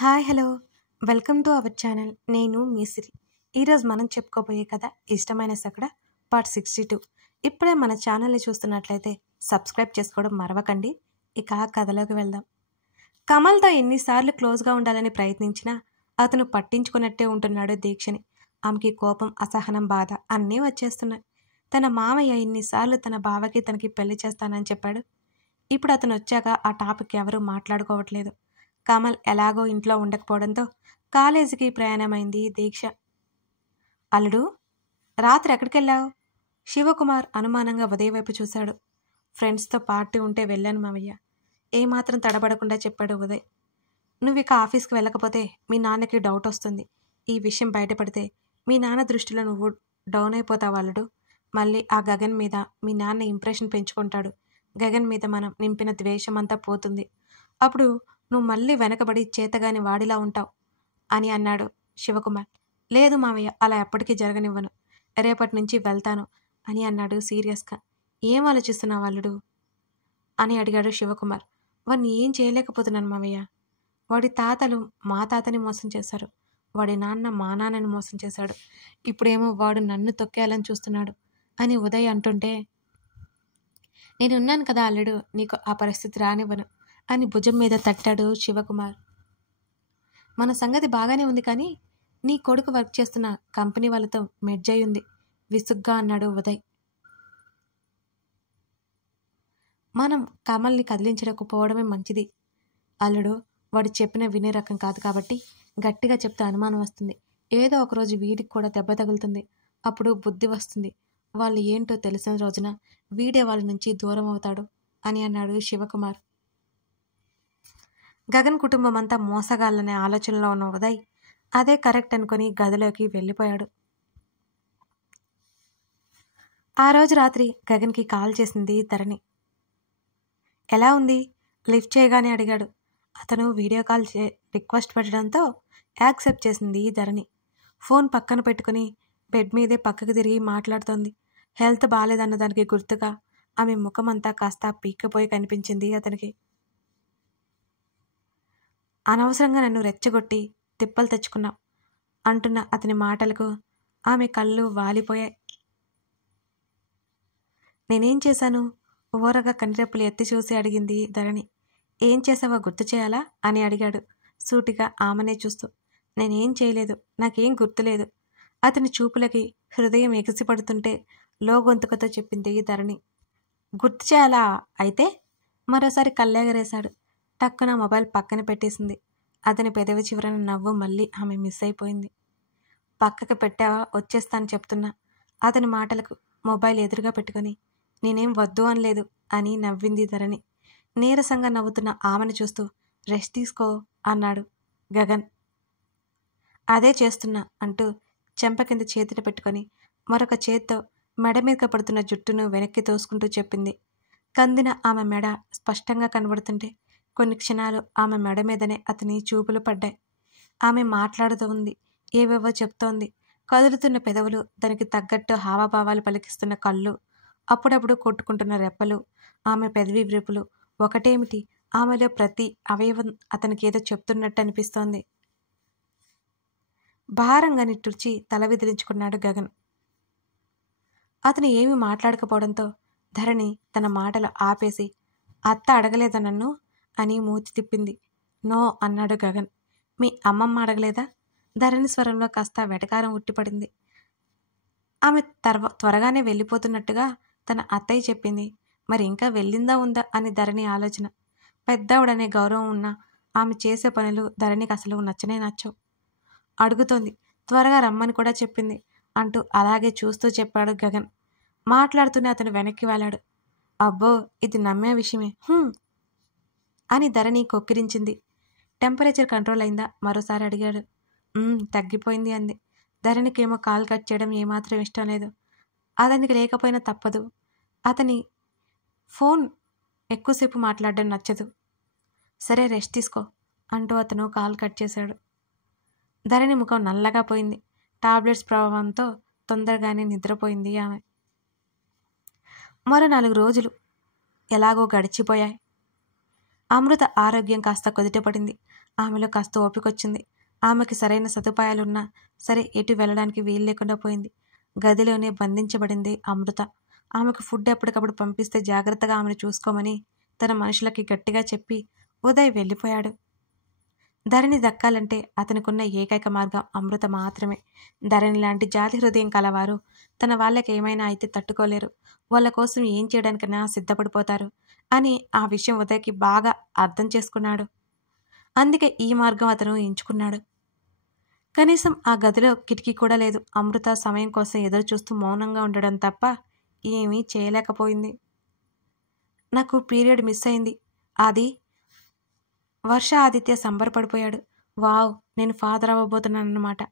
Hi hello welcome to our channel. నేను మీ సిరి. ఈరోజు మనం చెప్పుకోబోయే కథ ఇష్టమైన సకడ పార్ట్ 62. ఇప్పుడే మన ఛానల్ని చూస్తున్నట్లయితే సబ్స్క్రైబ్ చేసుకోవడం మరవకండి. ఇక ఆ కథలోకి వెళ్దాం. కమల్తో ఎన్నిసార్లు క్లోజ్గా ఉండాలని ప్రయత్నించినా అతను పట్టించుకున్నట్టే ఉంటున్నాడు దీక్షని. ఆమెకి కోపం, అసహనం, బాధ అన్నీ వచ్చేస్తున్నాయి. తన మామయ్య ఇన్నిసార్లు తన బావకి తనకి పెళ్లి చేస్తానని చెప్పాడు. ఇప్పుడు అతను వచ్చాక ఆ టాపిక్ ఎవరూ మాట్లాడుకోవట్లేదు. కమల్ ఎలాగో ఇంట్లో ఉండకపోవడంతో కాలేజీకి ప్రయాణమైంది దీక్ష. అల్లుడు, రాత్రి ఎక్కడికెళ్ళావు? శివకుమార్ అనుమానంగా ఉదయ్ వైపు చూశాడు. ఫ్రెండ్స్తో పార్టీ ఉంటే వెళ్ళాను మావయ్య, ఏమాత్రం తడబడకుండా చెప్పాడు ఉదయ్. నువ్వు ఇక ఆఫీస్కి వెళ్ళకపోతే మీ నాన్నకి డౌట్ వస్తుంది. ఈ విషయం బయటపడితే మీ నాన్న దృష్టిలో నువ్వు డౌన్ అయిపోతావు అల్లుడు. మళ్ళీ ఆ గగన్ మీద మీ నాన్న ఇంప్రెషన్ పెంచుకుంటాడు. గగన్ మీద మనం నింపిన ద్వేషం అంతా పోతుంది. అప్పుడు నువ్వు మళ్ళీ వెనకబడి చేతగాని వాడిలా ఉంటావు అని అన్నాడు శివకుమార్. లేదు మావయ్య, అలా ఎప్పటికీ జరగనివ్వను. రేపటి నుంచి వెళ్తాను అని అన్నాడు సీరియస్గా. ఏం ఆలోచిస్తున్నావు అల్లుడు అని అడిగాడు శివకుమార్. వాడిని ఏం చేయలేకపోతున్నాను మావయ్య. వాడి తాతలు మా తాతని మోసం చేశారు. వాడి నాన్న మా నాన్నని మోసం చేశాడు. ఇప్పుడేమో వాడు నన్ను తొక్కేయాలని చూస్తున్నాడు అని ఉదయ్ అంటుంటే, నేనున్నాను కదా అల్లుడు, నీకు ఆ పరిస్థితి రానివ్వను అని భుజం మీద తట్టాడు శివకుమార్. మన సంగతి బాగానే ఉంది, కానీ నీ కొడుకు వర్క్ చేస్తున్న కంపెనీ వాళ్ళతో మెర్జ్ అయి ఉంది విసుగ్గా అన్నాడు ఉదయ్. మనం కమల్ని కదిలించకపోవడమే మంచిది అల్లుడు. వాడు చెప్పిన వినే రకం కాదు కాబట్టి గట్టిగా చెప్తే అనుమానం వస్తుంది. ఏదో ఒకరోజు వీడికి కూడా దెబ్బ తగులుతుంది. అప్పుడు బుద్ధి వస్తుంది. వాళ్ళు ఏంటో తెలిసిన రోజున వీడే వాళ్ళ నుంచి దూరం అవుతాడు అని అన్నాడు శివకుమార్. గగన్ కుటుంబం అంతా మోసగాళ్ళనే ఆలోచనలో ఉన్న ఉదయ్ అదే కరెక్ట్ అనుకుని గదిలోకి వెళ్ళిపోయాడు. ఆ రోజు రాత్రి గగన్కి కాల్ చేసింది ధరణి. ఎలా ఉంది? లిఫ్ట్ చేయగానే అడిగాడు. అతను వీడియో కాల్ రిక్వెస్ట్ పెట్టడంతో యాక్సెప్ట్ చేసింది ధరణి. ఫోన్ పక్కన పెట్టుకుని బెడ్ మీదే పక్కకు తిరిగి మాట్లాడుతోంది. హెల్త్ బాగాలేదన్న దానికి గుర్తుగా ఆమె ముఖమంతా కాస్త పీక్కిపోయి కనిపించింది అతనికి. అనవసరంగా నన్ను రెచ్చగొట్టి తిప్పలు తెచ్చుకున్నాం అంటున్న అతని మాటలకు ఆమె కళ్ళు వాలిపోయాయి. నేనేం చేశాను? ఓరగా కనిరెప్పులు ఎత్తి చూసి అడిగింది ధరణి. ఏం చేసావో గుర్తు చేయాలా అని అడిగాడు సూటిగా ఆమెనే చూస్తూ. నేనేం చేయలేదు, నాకేం గుర్తులేదు. అతని చూపులకి హృదయం ఎగిసిపడుతుంటే లోగొంతుకతో చెప్పింది ధరణి. గుర్తు చేయాలా? అయితే మరోసారి కళ్ళెగరేశాడు. టక్కున మొబైల్ పక్కన పెట్టేసింది. అతని పెదవి చివరన నవ్వు మళ్ళీ ఆమె మిస్ అయిపోయింది. పక్కకు పెట్టావా, వచ్చేస్తాను చెప్తున్నా. అతని మాటలకు మొబైల్ ఎదురుగా పెట్టుకుని నేనేం వద్దు అనలేదు అని నవ్వింది ధరణి. నీరసంగా నవ్వుతున్న ఆమెను చూస్తూ రెస్ట్ తీసుకో అన్నాడు గగన్. అదే చేస్తున్నా అంటూ చెంప కింద చేతిని పెట్టుకొని మరొక చేత్తో మెడ మీద పడుతున్న జుట్టును వెనక్కి తోసుకుంటూ చెప్పింది. కందిన ఆమె మెడ స్పష్టంగా కనబడుతుంటే కొన్ని క్షణాలు ఆమె మెడ మీదనే అతని చూపులు పడ్డాయి. ఆమె మాట్లాడుతూ ఉంది, ఏవేవో చెప్తోంది. కదులుతున్న పెదవులు, దానికి తగ్గట్టు హావభావాలు పలికిస్తున్న కళ్ళు, అప్పుడప్పుడు కొట్టుకుంటున్న రెప్పలు, ఆమె పెదవి విరుపులు ఒకటేమిటి, ఆమెలో ప్రతి అవయవం అతనికి ఏదో చెప్తున్నట్టు అనిపిస్తోంది. భారంగా నిట్టూర్చి తల విదిలించుకున్నాడు గగన్. అతను ఏమీ మాట్లాడకపోవడంతో ధరణి తన మాటలు ఆపేసి, అత్త అడగలేదా నన్ను అని మూతి తిప్పింది. నో అన్నాడు గగన్. మీ అమ్మమ్మ అడగలేదా? ధరణి స్వరంలో కాస్త వెటకారం ఉట్టిపడింది. ఆమె త్వరగానే వెళ్ళిపోతున్నట్టుగా తన అత్తయ్య చెప్పింది. మరి ఇంకా వెళ్ళిందా ఉందా అని ధరణి ఆలోచన. పెద్దవిడనే గౌరవం ఉన్నా ఆమె చేసే పనులు ధరణికి అసలు నచ్చనే నచ్చవు. అడుగుతోంది, త్వరగా రమ్మని కూడా చెప్పింది అంటూ అలాగే చూస్తూ చెప్పాడు గగన్. మాట్లాడుతూనే అతను వెనక్కి వెళ్ళాడు. అబ్బో, ఇది నమ్మే విషయమే అని ధరణి కొక్కిరించింది. టెంపరేచర్ కంట్రోల్ అయిందా మరోసారి అడిగాడు. తగ్గిపోయింది అంది. ధరణికేమో కాల్ కట్ చేయడం ఏమాత్రం ఇష్టం లేదు. అతనికి లేకపోయినా తప్పదు. అతని ఫోన్ ఎక్కువసేపు మాట్లాడడం నచ్చదు. సరే రెస్ట్ తీసుకో అంటూ అతను కాల్ కట్ చేశాడు. ధరణి ముఖం నల్లగా పోయింది. టాబ్లెట్స్ ప్రభావంతో తొందరగానే నిద్రపోయింది ఆమె. మరో 4 రోజులు ఎలాగో గడిచిపోయాయి. అమృత ఆరోగ్యం కాస్త కుదుటపడింది. ఆమెలో కాస్త ఓపికొచ్చింది. ఆమెకి సరైన సదుపాయాలున్నా సరే ఎటు వెళ్ళడానికి వీలు లేకుండా పోయింది. గదిలోనే బంధించబడింది అమృత. ఆమెకు ఫుడ్ ఎప్పటికప్పుడు పంపిస్తే జాగ్రత్తగా ఆమెను చూసుకోమని తన మనుషులకి గట్టిగా చెప్పి ఉదయ్ వెళ్ళిపోయాడు. ధరణి దక్కాలంటే అతనికున్న ఏకైక మార్గం అమృత మాత్రమే. ధరణి లాంటి జాతి హృదయం కలవారు తన వాళ్ళకి ఏమైనా అయితే తట్టుకోలేరు. వాళ్ళ కోసం ఏం చేయడానికైనా సిద్ధపడిపోతారు అని ఆ విషయం ఉదయ్కి బాగా అర్థం చేసుకున్నాడు. అందుకే ఈ మార్గం అతను ఎంచుకున్నాడు. కనీసం ఆ గదిలో కిటికీ కూడా లేదు. అమృత సమయం కోసం ఎదురు చూస్తూ మౌనంగా ఉండడం తప్ప ఏమీ చేయలేకపోయింది. నాకు పీరియడ్ మిస్ అయింది. అది వర్ష ఆదిత్య సంబరపడిపోయాడు. వావ్, నేను ఫాదర్ అవ్వబోతున్నానన్నమాట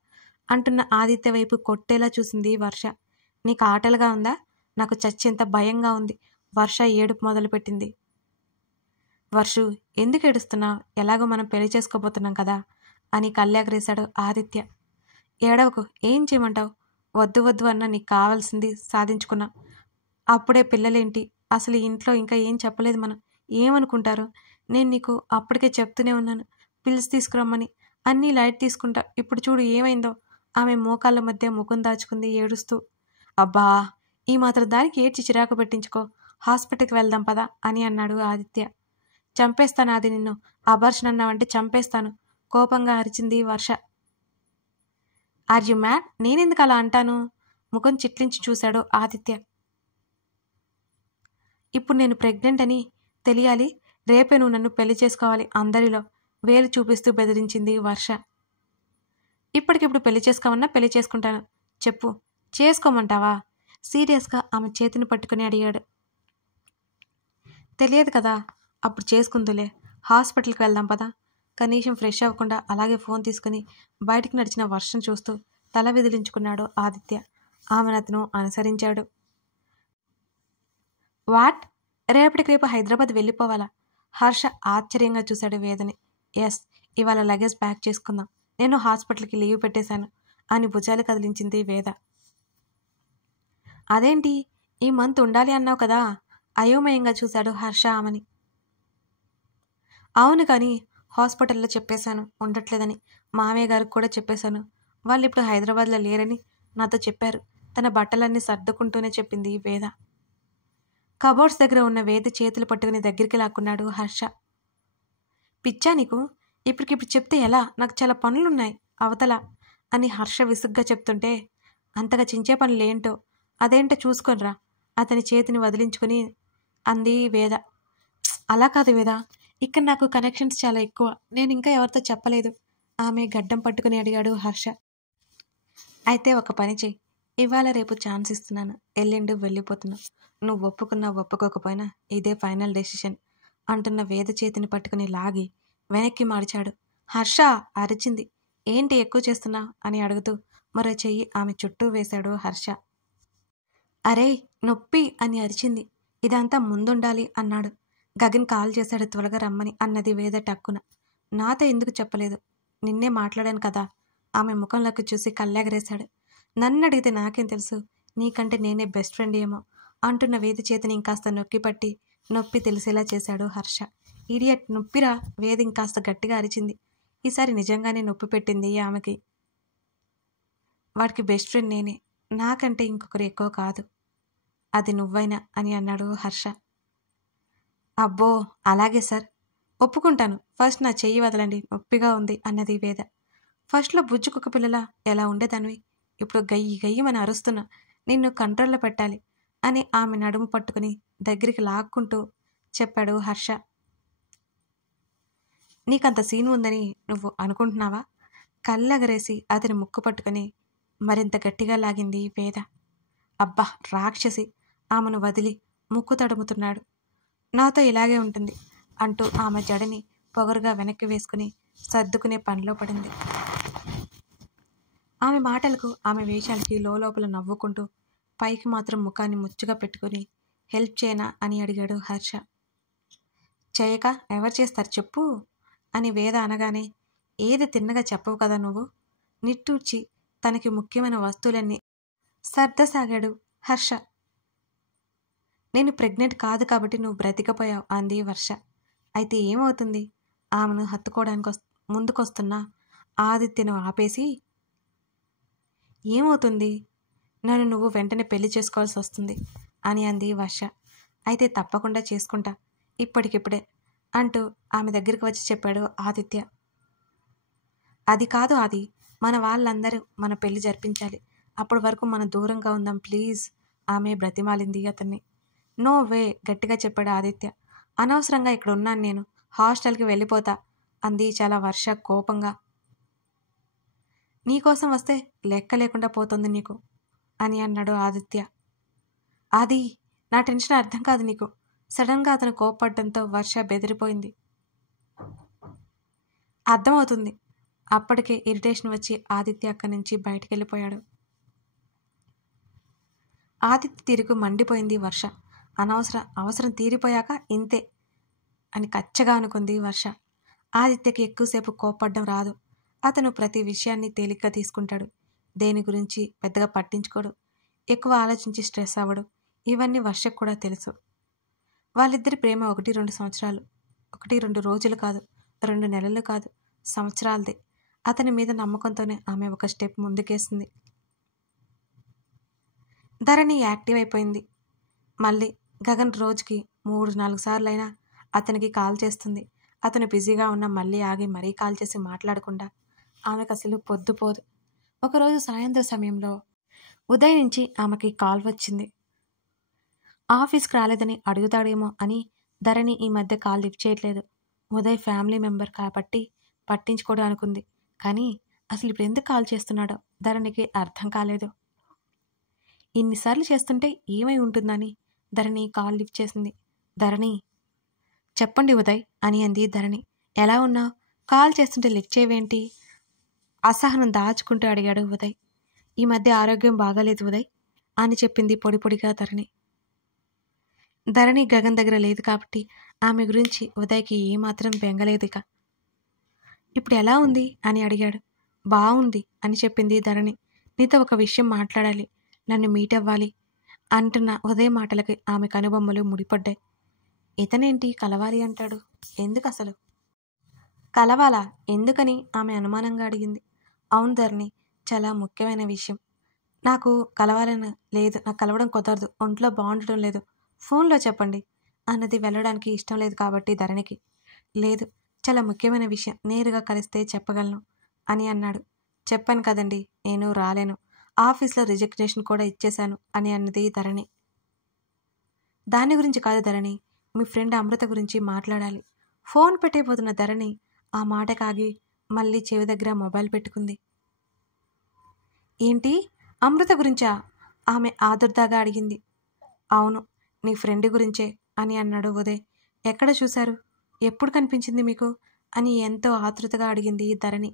అంటున్న ఆదిత్య వైపు కొట్టేలా చూసింది వర్ష. నీకు ఆటలుగా ఉందా? నాకు చచ్చేంత భయంగా ఉంది. వర్ష ఏడుపు మొదలుపెట్టింది. వర్షు, ఎందుకు ఏడుస్తున్నావు? ఎలాగో మనం పెళ్లి చేసుకోబోతున్నాం కదా అని కళ్ళెగరేశాడు ఆదిత్య. ఏడవకు, ఏం చేయమంటావు? వద్దు వద్దు అన్న నీకు కావాల్సింది సాధించుకున్నా. అప్పుడే పిల్లలేంటి? అసలు ఇంట్లో ఇంకా ఏం చెప్పలేదు. మనం ఏమనుకుంటారు? నేను నీకు అప్పటికే చెప్తూనే ఉన్నాను పిలిచి తీసుకురమ్మని. అన్నీ లైట్ తీసుకుంటా. ఇప్పుడు చూడు ఏమైందో. ఆమె మోకాళ్ళ మధ్య ముఖం దాచుకుంది ఏడుస్తూ. అబ్బా, ఈ మాత్రం దానికి ఏడ్చి చిరాకు పెట్టించుకో. హాస్పిటల్కి వెళ్దాం పదా అని అన్నాడు ఆదిత్య. చంపేస్తాను అది నిన్ను. అబార్షన్ అన్నావంటే చంపేస్తాను కోపంగా అరిచింది వర్ష. Are you mad? నేనెందుకు అలా అంటాను? ముఖం చిట్లించి చూశాడు ఆదిత్య. ఇప్పుడు నేను ప్రెగ్నెంట్ అని తెలియాలి. రేపే నువ్వు నన్ను పెళ్లి చేసుకోవాలి అందరిలో వేలు చూపిస్తూ బెదిరించింది వర్ష. ఇప్పటికిప్పుడు పెళ్లి చేసుకోమన్నా పెళ్లి చేసుకుంటాను. చెప్పు, చేసుకోమంటావా? సీరియస్గా ఆమె చేతిని పట్టుకుని అడిగాడు. తెలియదు కదా, అప్పుడు చేసుకుందులే. హాస్పిటల్కి వెళ్దాం పదా. కనీసం ఫ్రెష్ అవ్వకుండా అలాగే ఫోన్ తీసుకుని బయటికి నడిచిన వర్షం చూస్తూ తల విదిలించుకున్నాడు ఆదిత్య. ఆమెనతను అనుసరించాడు. వాట్? రేపటికి రేపు హైదరాబాద్ వెళ్ళిపోవాలా? హర్ష ఆశ్చర్యంగా చూశాడు వేదని. ఎస్, ఇవాళ లగేజ్ ప్యాక్ చేసుకుందాం. నేను హాస్పిటల్కి లీవ్ పెట్టేశాను అని భుజాలు కదిలించింది వేద. అదేంటి, ఈ మంత్ ఉండాలి అన్నావు కదా? అయోమయంగా చూశాడు హర్ష ఆమెని. అవును, కానీ హాస్పిటల్లో చెప్పేశాను ఉండట్లేదని. మామయ్య గారికి కూడా చెప్పేశాను. వాళ్ళు ఇప్పుడు హైదరాబాద్లో లేరని నాతో చెప్పారు. తన బట్టలన్నీ సర్దుకుంటూనే చెప్పింది వేద. కబోర్డ్స్ దగ్గర ఉన్న వేద చేతులు పట్టుకుని దగ్గరికి లాక్కున్నాడు హర్ష. పిచ్చా నీకు? ఇప్పటికిప్పుడు చెప్తే ఎలా? నాకు చాలా పనులున్నాయి అవతల అని హర్ష విసుగ్గా చెప్తుంటే, అంతగా చించే పనులేంటో అదేంటో చూసుకొనిరా అతని చేతిని వదిలించుకుని అంది వేద. అలా కాదు వేద, ఇక్కడ నాకు కనెక్షన్స్ చాలా ఎక్కువ. నేను ఇంకా ఎవరితో చెప్పలేదు ఆమె గడ్డం పట్టుకుని అడిగాడు హర్ష. అయితే ఒక పని చెయ్యి. ఇవాళ రేపు ఛాన్స్ ఇస్తున్నాను. ఎల్లుండి వెళ్ళిపోతున్నావు. నువ్వు ఒప్పుకున్నా ఒప్పుకోకపోయినా ఇదే ఫైనల్ డెసిషన్ అంటున్న వేద చేతిని పట్టుకుని లాగి వెనక్కి మార్చాడు. హర్ష అరిచింది. ఏంటి ఎక్కువ చేస్తున్నావు అని అడుగుతూ మరో చెయ్యి ఆమె చుట్టూ వేశాడు హర్ష. అరే నొప్పి అని అరిచింది. ఇదంతా ముందుండాలి అన్నాడు. గగన్ కాల్ చేశాడు త్వరగా రమ్మని అన్నది వేద టక్కున. నాతో ఎందుకు చెప్పలేదు? నిన్నే మాట్లాడాను కదా. ఆమె ముఖంలోకి చూసి కళ్ళెగరేశాడు. నన్ను అడిగితే నాకేం తెలుసు? నీకంటే నేనే బెస్ట్ ఫ్రెండ్ ఏమో అంటున్న వేద చేతిని ఇంకాస్త నొక్కిపట్టి నొప్పి తెలిసేలా చేశాడు హర్ష. ఇడియట్, నొప్పిరా. వేద ఇంకాస్త గట్టిగా అరిచింది. ఈసారి నిజంగానే నొప్పి పెట్టింది ఆమెకి. వాడికి బెస్ట్ ఫ్రెండ్ నేనే, నాకంటే ఇంకొకరు ఎక్కువ కాదు. అది నువ్వైనా అని అన్నాడు హర్ష. అబ్బో అలాగే సార్, ఒప్పుకుంటాను. ఫస్ట్ నా చెయ్యి వదలండి, నొప్పిగా ఉంది అన్నది వేద. ఫస్ట్లో బుజ్జు కుక్క పిల్లలా ఎలా ఉండేదానివి, ఇప్పుడు గయ్యి గయ్యమని అరుస్తున్నా. నిన్ను కంట్రోల్లో పెట్టాలి అని ఆమె నడుము పట్టుకుని దగ్గరికి లాక్కుంటూ చెప్పాడు హర్ష. నీకంత సీన్ ఉందని నువ్వు అనుకుంటున్నావా? కళ్ళెగరేసి అతని ముక్కు పట్టుకుని మరింత గట్టిగా లాగింది వేద. అబ్బా రాక్షసి, ఆమెను వదిలి ముక్కు తడుముతున్నాడు. నాతో ఇలాగే ఉంటుంది అంటూ ఆమె జడని పొగరుగా వెనక్కి వేసుకుని సర్దుకునే పనిలో పడింది. ఆమె మాటలకు ఆమె వేషాలకి లోపల నవ్వుకుంటూ పైకి మాత్రం ముఖాన్ని ముచ్చుగా పెట్టుకుని హెల్ప్ చేయనా అని అడిగాడు హర్ష. చేయక ఎవరు చేస్తారు చెప్పు అని వేద అనగానే, ఏది తిన్నగా చెప్పవు కదా నువ్వు నిట్టూర్చి తనకి ముఖ్యమైన వస్తువులన్నీ సర్దసాగాడు హర్ష. నేను ప్రెగ్నెంట్ కాదు కాబట్టి నువ్వు బ్రతికపోయావు అంది వర్ష. అయితే ఏమవుతుంది? ఆమెను హత్తుకోవడానికి ముందుకొస్తున్న ఆదిత్యను ఆపేసి, ఏమవుతుంది, నన్ను నువ్వు వెంటనే పెళ్లి చేసుకోవాల్సి వస్తుంది అని అంది వర్ష. అయితే తప్పకుండా చేసుకుంటా, ఇప్పటికిప్పుడే అంటూ ఆమె దగ్గరికి వచ్చి చెప్పాడు ఆదిత్య. అది కాదు ఆది, మన వాళ్ళందరూ మన పెళ్లి జరిపించాలి, అప్పటి వరకు మనం దూరంగా ఉందాం ప్లీజ్ ఆమె బ్రతిమాలింది అతన్ని. నో వే, గట్టిగా చెప్పాడు ఆదిత్య. అనవసరంగా ఇక్కడ ఉన్నాను నేను, హాస్టల్కి వెళ్ళిపోతా అంది చాలా వర్ష కోపంగా. నీకోసం వస్తే లెక్క లేకుండా పోతుంది నీకు అని అన్నాడు ఆదిత్య. ఆది, నా టెన్షన్ అర్థం కాదు నీకు. సడన్గా అతను కోపపడడంతో వర్ష బెదిరిపోయింది. అర్థమవుతుంది. అప్పటికే ఇరిటేషన్ వచ్చి ఆదిత్య అక్కడి నుంచి బయటికి వెళ్ళిపోయాడు. ఆదిత్య తిరుగు మండిపోయింది వర్ష. అవసరం తీరిపోయాక ఇంతే అని కచ్చగా అనుకుంది వర్ష. ఆదిత్యకి ఎక్కువసేపు కోపడ్డం రాదు. అతను ప్రతి విషయాన్ని తేలిగ్గా తీసుకుంటాడు. దేని గురించి పెద్దగా పట్టించుకోడు. ఎక్కువ ఆలోచించి స్ట్రెస్ అవ్వడు. ఇవన్నీ వర్షకు కూడా తెలుసు. వాళ్ళిద్దరి ప్రేమ 1-2 సంవత్సరాలు, 1-2 రోజులు కాదు, 2 నెలలు కాదు, సంవత్సరాలదే. అతని మీద నమ్మకంతోనే ఆమె ఒక స్టెప్ ముందుకేసింది. ధరణి యాక్టివ్ అయిపోయింది. మళ్ళీ గగన్ రోజుకి 3-4 సార్లైనా అతనికి కాల్ చేస్తుంది. అతను బిజీగా ఉన్న మళ్ళీ ఆగి మరీ కాల్ చేసి మాట్లాడకుండా ఆమెకు అసలు పొద్దుపోదు. ఒకరోజు సాయంత్రం సమయంలో ఉదయ్ నుంచి ఆమెకి కాల్ వచ్చింది. ఆఫీస్కి రాలేదని అడుగుతాడేమో అని ధరణి ఈ మధ్య కాల్ లిఫ్ట్ చేయట్లేదు. ఉదయ్ ఫ్యామిలీ మెంబర్ కాబట్టి పట్టించుకోడు అనుకుంది. కానీ అసలు ఇప్పుడు ఎందుకు కాల్ చేస్తున్నాడో ధరణికి అర్థం కాలేదు. ఇన్నిసార్లు చేస్తుంటే ఏమై ఉంటుందని ధరణి కాల్ లిఫ్ట్ చేసింది. ధరణి, చెప్పండి ఉదయ్ అని అంది ధరణి. ఎలా ఉన్నావు? కాల్ చేస్తుంటే లిఫ్ట్ చేయవేంటి? అసహనం దాచుకుంటూ అడిగాడు ఉదయ్. ఈ మధ్య ఆరోగ్యం బాగాలేదు ఉదయ్ అని చెప్పింది పొడి పొడిగా ధరణి. ధరణి గగన్ దగ్గర లేదు కాబట్టి ఆమె గురించి ఉదయ్కి ఏమాత్రం బెంగలేదు. ఇక ఇప్పుడు ఎలా ఉంది అని అడిగాడు. బాగుంది అని చెప్పింది ధరణి. నీతో ఒక విషయం మాట్లాడాలి, నన్ను మీట్ అవ్వాలి అంటున్న ఉదయ్ మాటలకి ఆమె కనుబొమ్మలు ముడిపడ్డాయి. ఇతనేంటి కలవాలి అంటాడు, ఎందుకు అసలు? కలవాలా, ఎందుకని ఆమె అనుమానంగా అడిగింది. అవును ధరణి, చాలా ముఖ్యమైన విషయం. నాకు కలవాలని లేదు, నాకు కలవడం కుదరదు, ఒంట్లో బాగుండటం లేదు, ఫోన్లో చెప్పండి అన్నది. వెళ్ళడానికి ఇష్టం లేదు కాబట్టి ధరణికి. లేదు, చాలా ముఖ్యమైన విషయం, నేరుగా కలిస్తే చెప్పగలను అని అన్నాడు. చెప్పాను కదండి, నేను రాలేను, ఆఫీస్లో రిజిగ్నేషన్ కూడా ఇచ్చేశాను అని అన్నది ధరణి. దాని గురించి కాదు ధరణి, మీ ఫ్రెండ్ అమృత గురించి మాట్లాడాలి. ఫోన్ పెట్టేపోతున్న ధరణి ఆ మాట కాగి మళ్ళీ చెవి దగ్గర మొబైల్ పెట్టుకుంది. ఏంటి, అమృత గురించా? ఆమె ఆదుర్దాగా అడిగింది. అవును, నీ ఫ్రెండ్ గురించే అని అన్నాడు ఉదయ్. ఎక్కడ చూశారు, ఎప్పుడు కనిపించింది మీకు అని ఎంతో ఆతృతగా అడిగింది ధరణి.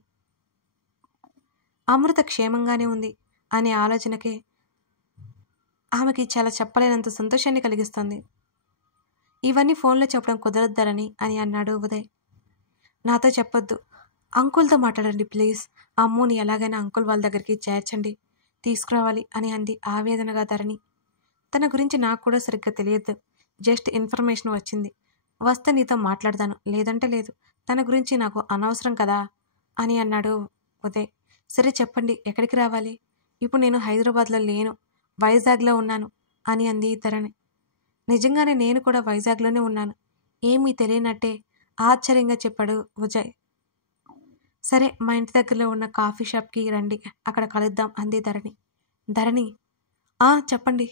అమృత క్షేమంగానే ఉంది అనే ఆలోచనకే ఆమెకి చాలా చెప్పలేనంత సంతోషాన్ని కలిగిస్తుంది. ఇవన్నీ ఫోన్లో చెప్పడం కుదరదు ధరణి అని అన్నాడు ఉదయ్. నాతో చెప్పొద్దు, అంకుల్తో మాట్లాడండి ప్లీజ్. అమ్ముని ఎలాగైనా అంకుల్ వాళ్ళ దగ్గరికి చేర్చండి, తీసుకురావాలి అని అంది ఆవేదనగా ధరణి. తన గురించి నాకు కూడా సరిగ్గా తెలియదు, జస్ట్ ఇన్ఫర్మేషన్ వచ్చింది, వస్తే నీతో మాట్లాడతాను, లేదంటే లేదు, తన గురించి నాకు అనవసరం కదా అని అన్నాడు ఉదయ్. సరే చెప్పండి, ఎక్కడికి రావాలి? ఇప్పుడు నేను హైదరాబాద్లో లేను, వైజాగ్లో ఉన్నాను అని అంది ధరణి. నిజంగానే నేను కూడా వైజాగ్లోనే ఉన్నాను, ఏమీ తెలియనట్టే ఆశ్చర్యంగా చెప్పాడు ఉదయ్. సరే, మా ఇంటి దగ్గరలో ఉన్న కాఫీ షాప్కి రండి, అక్కడ కలుద్దాం అంది ధరణి. ధరణి, చెప్పండి.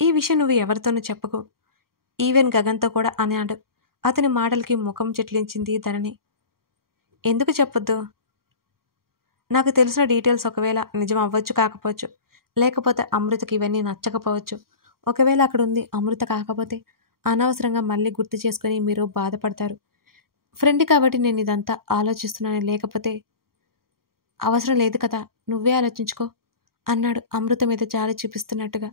ఈ విషయం నువ్వు ఎవరితోనూ చెప్పకు, ఈవెన్ గగన్తో కూడా అన్నాడు. అతని మాటలకి ముఖం చిట్లించింది ధరణి. ఎందుకు చెప్పొద్దు? నాకు తెలిసిన డీటెయిల్స్ ఒకవేళ నిజం అవ్వచ్చు, కాకపోవచ్చు, లేకపోతే అమృతకి ఇవన్నీ నచ్చకపోవచ్చు. ఒకవేళ అక్కడ ఉంది అమృత కాకపోతే అనవసరంగా మళ్ళీ గుర్తు చేసుకొని మీరు బాధపడతారు. ఫ్రెండ్ కాబట్టి నేను ఇదంతా ఆలోచిస్తున్నాను, లేకపోతే అవసరం లేదు కదా, నువ్వే ఆలోచించుకో అన్నాడు అమృత మీద జాలి చూపిస్తున్నట్టుగా.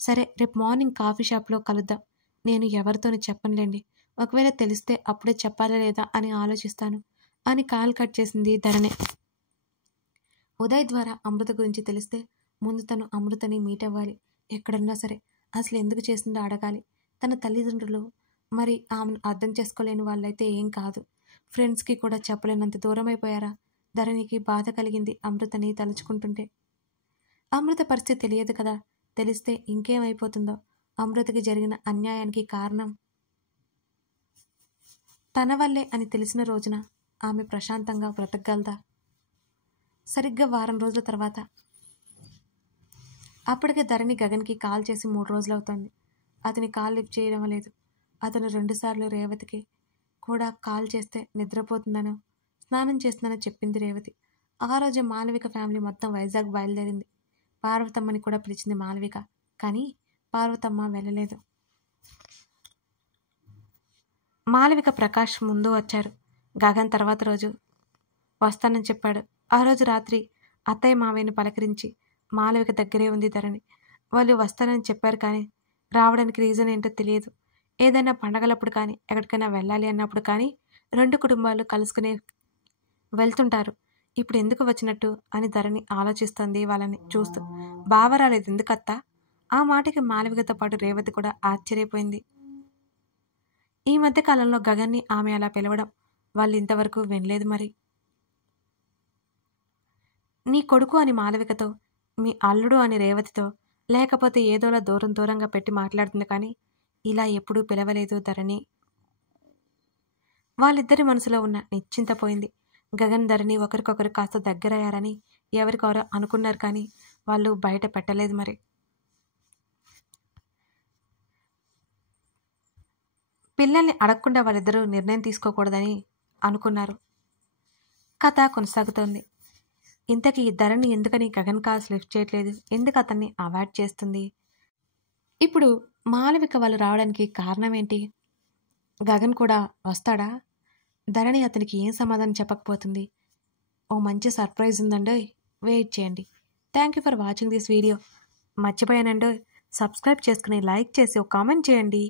సరే, రేపు మార్నింగ్ కాఫీ షాప్లో కలుద్దాం, నేను ఎవరితోనూ చెప్పనులేండి, ఒకవేళ తెలిస్తే అప్పుడే చెప్పాలా లేదా అని ఆలోచిస్తాను అని కాల్ కట్ చేసింది ధరణి. ఉదయ్ ద్వారా అమృత గురించి తెలిస్తే ముందు తను అమృతని మీట్ అవ్వాలి, ఎక్కడున్నా సరే. అసలు ఎందుకు చేసిందో అడగాలి. తన తల్లిదండ్రులు మరి ఆమెను అర్థం చేసుకోలేని వాళ్ళైతే ఏం కాదు, ఫ్రెండ్స్కి కూడా చెప్పలేనంత దూరం అయిపోయారా? ధరణికి బాధ కలిగింది అమృతని తలుచుకుంటుంటే. అమృత పరిస్థితి తెలియదు కదా, తెలిస్తే ఇంకేమైపోతుందో. అమృతకి జరిగిన అన్యాయానికి కారణం తన వల్లే అని తెలిసిన రోజున ఆమె ప్రశాంతంగా బ్రతకగలదా? సరిగ్గా వారం రోజుల తర్వాత అప్పటికే ధరణి గగన్కి కాల్ చేసి 3 రోజులవుతోంది. అతని కాల్ లిఫ్ట్ చేయడం లేదు. అతను 2 సార్లు రేవతికి కూడా కాల్ చేస్తే నిద్రపోతుందనో స్నానం చేస్తుందనో చెప్పింది రేవతి. ఆ రోజే మాలవిక ఫ్యామిలీ మొత్తం వైజాగ్ బయలుదేరింది. పార్వతమ్మని కూడా పిలిచింది మాలవిక. కానీ పార్వతమ్మ వెళ్ళలేదు. మాలవిక ప్రకాష్ ముందు వచ్చారు. గగన్ తర్వాత రోజు వస్తానని చెప్పాడు. ఆ రోజు రాత్రి అత్తయ్య మావయ్యని పలకరించి మాలవిక దగ్గరే ఉంది ధరణి. వాళ్ళు వస్తానని చెప్పారు కానీ రావడానికి రీజన్ ఏంటో తెలియదు. ఏదైనా పండగలప్పుడు కానీ ఎక్కడికైనా వెళ్ళాలి అన్నప్పుడు కానీ 2 కుటుంబాలు కలుసుకునే వెళ్తుంటారు. ఇప్పుడు ఎందుకు వచ్చినట్టు అని ధరణి ఆలోచిస్తోంది వాళ్ళని చూస్తూ. బావ రాలేదు ఎందుకత్తా? ఆ మాటకి మాలవికతో పాటు రేవతి కూడా ఆశ్చర్యపోయింది. ఈ మధ్య కాలంలో గగన్ని ఆమె అలా పిలవడం వాళ్ళు ఇంతవరకు వినలేదు. మరి నీ కొడుకు అని మాలవికతో, మీ అల్లుడు అని రేవతితో, లేకపోతే ఏదోలా దూరంగా పెట్టి మాట్లాడుతుంది కానీ ఇలా ఎప్పుడూ పిలవలేదు ధరణి. వాళ్ళిద్దరి మనసులో ఉన్న నిశ్చింత పోయింది. గగన్ ధరణి ఒకరికొకరు కాస్త దగ్గరయ్యారని ఎవరికొరో అనుకున్నారు కానీ వాళ్ళు బయట పెట్టలేదు. మరి పిల్లల్ని అడగకుండా వాళ్ళిద్దరూ నిర్ణయం తీసుకోకూడదని అనుకున్నారు. కథ కొనసాగుతోంది. ఇంతకీ ధరణి ఎందుకని గగన్ కాల్స్ లిఫ్ట్ చేయట్లేదు? ఎందుకు అతన్ని అవాయిడ్ చేస్తుంది? ఇప్పుడు మాలవిక వాళ్ళు రావడానికి కారణం ఏంటి? గగన్ కూడా వస్తాడా? ధరణి అతనికి ఏం సమాధానం చెప్పకపోతుంది? ఓ మంచి సర్ప్రైజ్ ఉందండో, వెయిట్ చేయండి. Thank you for watching this video. మర్చిపోయానండో, సబ్స్క్రైబ్ చేసుకుని లైక్ చేసి ఒక కామెంట్ చేయండి.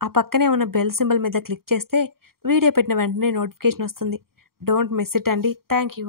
ఆ పక్కనే ఉన్న బెల్ సింబల్ మీద క్లిక్ చేస్తే వీడియో పెట్టిన వెంటనే నోటిఫికేషన్ వస్తుంది. డోంట్ మిస్ ఇట్ అండి. Thank you.